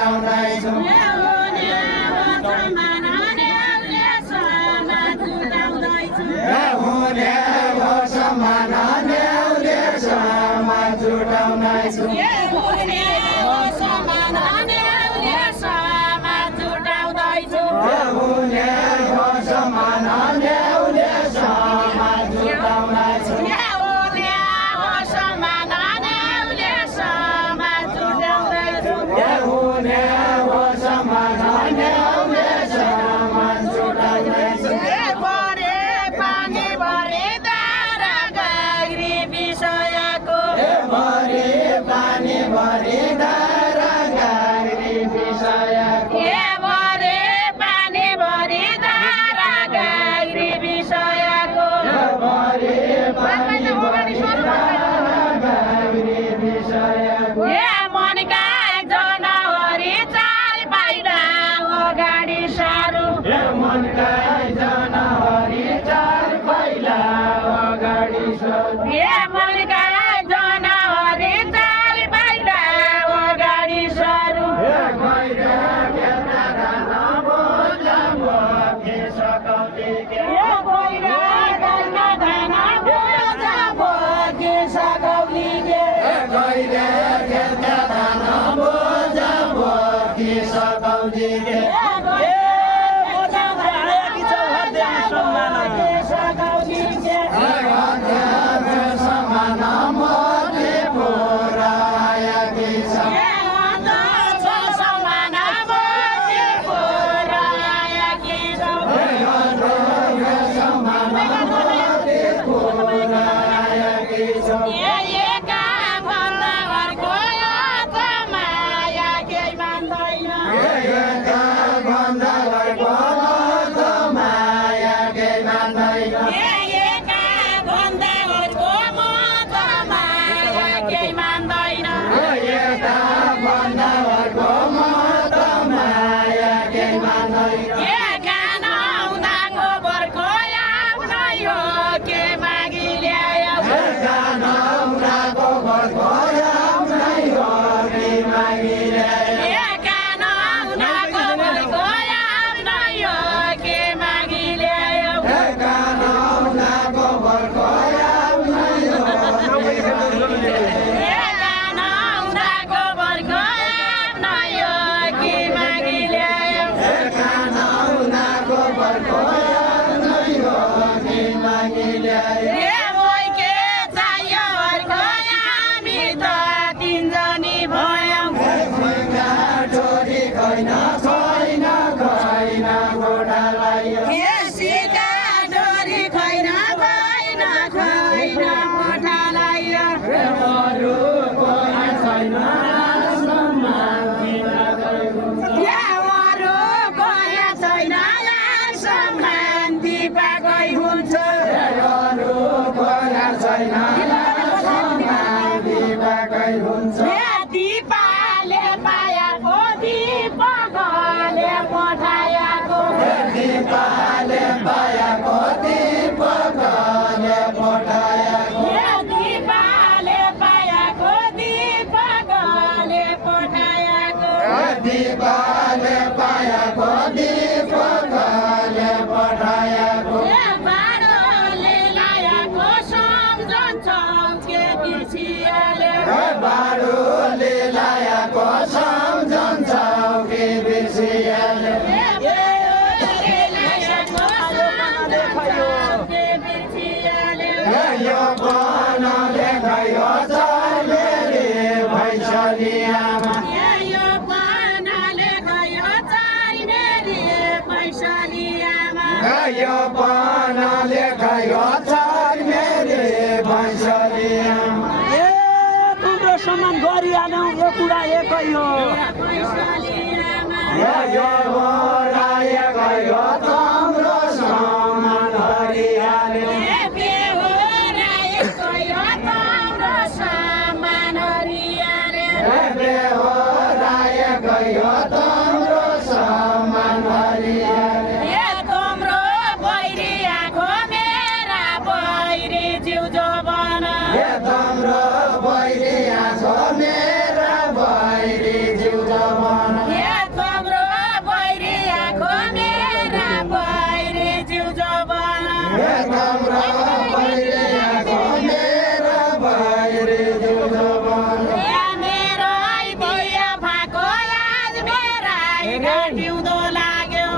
जुटाउँदैछु हुने हो समान न्याउले समाज जुटाउँदैछु हुने हो समान न्याउले समाज जुटाउँदैछु हुने हो समान न्याउले समाज जुटाउँदैछु पानी भरी धारा गाग्री विषयको सम्मान गरिहाल्यौँ यो कुरा एकै हो मेरा बैरी जिउ जवान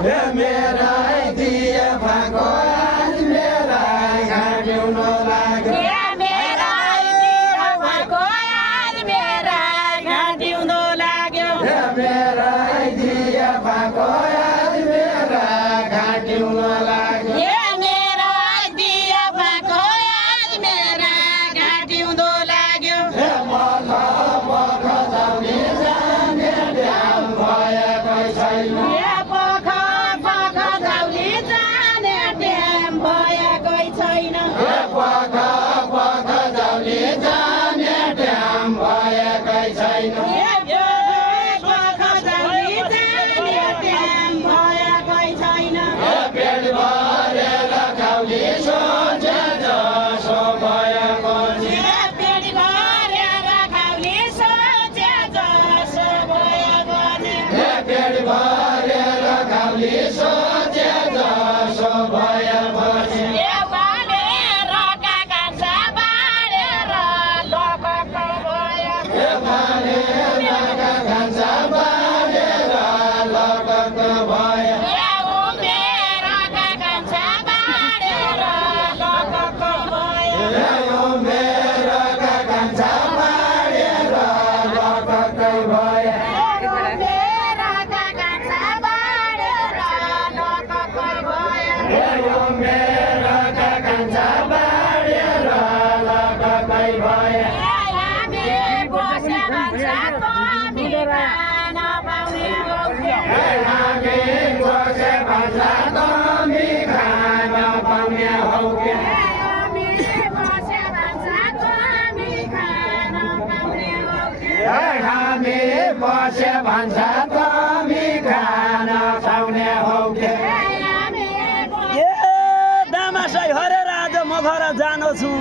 हे मेरा दिए फाको आज मेरा घाँटिउन लाग्यो मेरा दिएको आज मेरा घाँटिउँदो लाग्यो हे मेरा दिए फाको आज मेरा घाँटिउन लाग्यो मेरा दिएको आज मेरा घाँटिउँदो लाग्यो हे मख मख जाउने जाने ड्याम भएकै छैन पख पख जाउली जाने ड्याम भएकै छैन हे पख पख जाउने जाने ड्याम भएकै छैन पख जाउली जाने ड्याम भएकै छैन हे पेट भरेर खाउली सोचे जसो भएको छ पेट भरेर खाउली सोचे जसो भएको हे पेट भरेर खाउली सोचे जसो भएपछि बालेर काका बालेर लपक्क भयो हे मानेर खान्छ बालेर लपक्क भयो उमेर काका बालेर लपक्क भयो हे उमेर खान्छ बालेर लपक्कै भयो उमेर काका बालेर लपक्क भयो हे उमेर खान्छ बालेर लपक्कै भयो हामी बसे भन्छ तमी खान पाउने गौथे हे हामी बसे भन्छ तमी खान पाउने हौ के हामी बसे भन्छ तमी खान पाउने गौथे हे हामी बसे भन्छ तमी खान पाउने हौ के ए दामासाई हरेर आज म घर जानु छु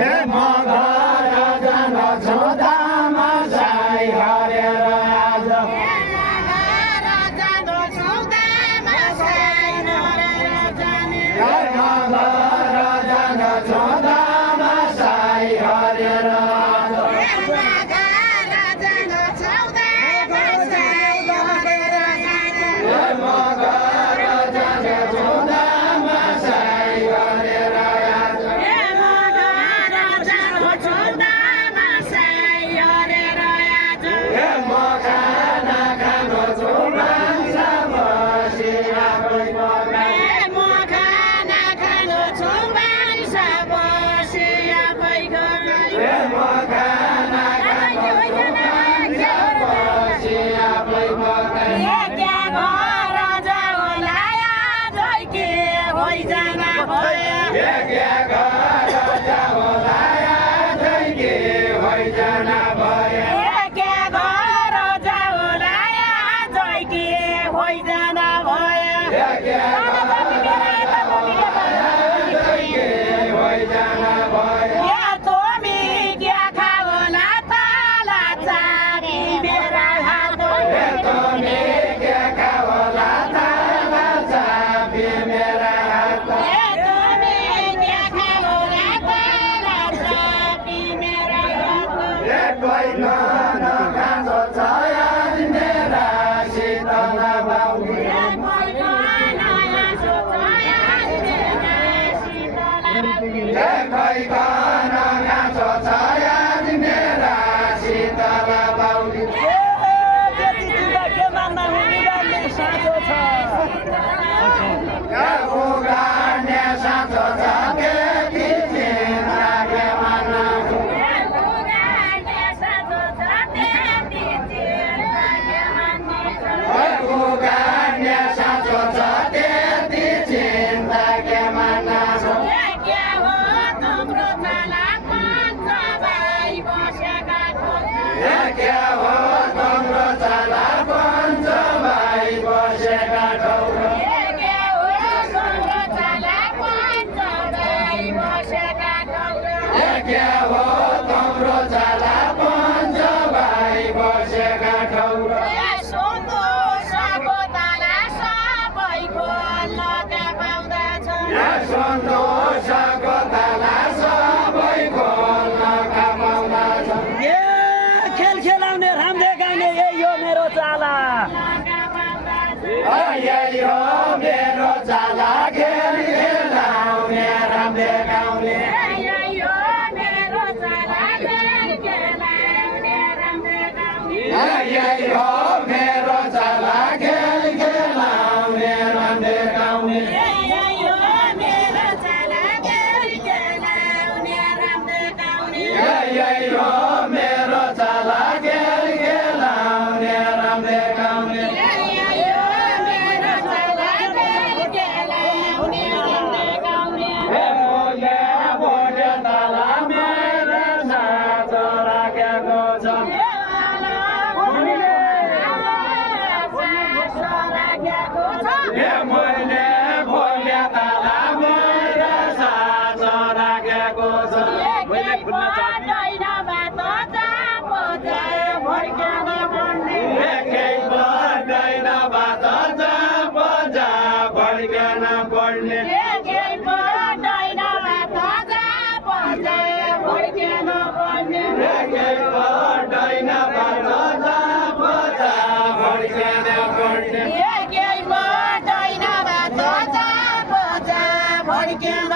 हे म घर जान छु दामासाई हरेर आज हे म घर जान छु दामासाई हरेर आज हे म घर जान छु दामासाई हरेर आज हे म खाना खानु छु मान्छे बसी आफै पकाई हे म खाना खानु छु मान्छे बसी आफै पकाई हे क्या घर जाओला आजै के होइजान भयो हे क्या आजै के होइजान भयो हे तमी के खाओला ताला चाबी मेरा हात हे कोही खान खान्छ छ आज मेरा शीतल बाउली हे कोही खान खान्छ छ आज मेरा शीतल बाउली ए त्यति कुरा के मान्दा हुँदैन साँचो छ हे उगाड्ने साँचो छ त्यति चिन्ता के मान्नु हे उगाड्ने साँचो छ त्यति चिन्ता के मान्नु हे के हो तिम्रो चाला पञ्च भाइ बसेका ठाउँ हे के हो तिम्रो चाला पञ्च भाइ बसेका ठाउँ सन्तोषको ताला सबै खोल्न पाउँदछ ए खेल खेलाउने राम देखाउने यही हो मेरो चाला यही हो मेरो चाला खेल खेलाउने रामले गाउने यही हो मेरो चाला खेल खेलाउने रामले गाउने यही हो मेरो चाला खेल खेलाउने रामले गाउने यही हो मेरो चाला खेल खेलाउने रामले गाउने यही हो मेरो चाला खेल खेलाउने रामले गाउने यही हो मेरो चाला खेल खेलाउने रामले गाउने बोले बोले ताला मेरो साथ राखेको छ मैले बोले ताला मेरो साथ राखेको छ एकै पर्दैन बात जा बजा भड्केन पढ्ने एकै पर्दैन बात जा बजा भड्केन पढ्ने भड्केन